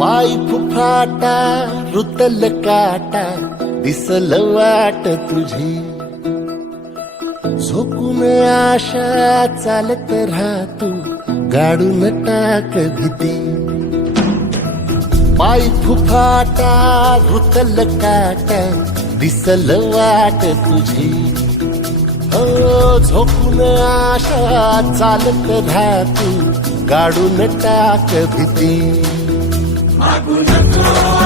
पाय फुफाटा रुतल काटा दिसल वाट तुझी झोकून आशा चालत राहतू गाडून टाक भीती पाय फुफाटा रुतल काटा दिसल वाट तुझी हो झोकून आशा चालत राहतू गाडून टाक भीती मागू नको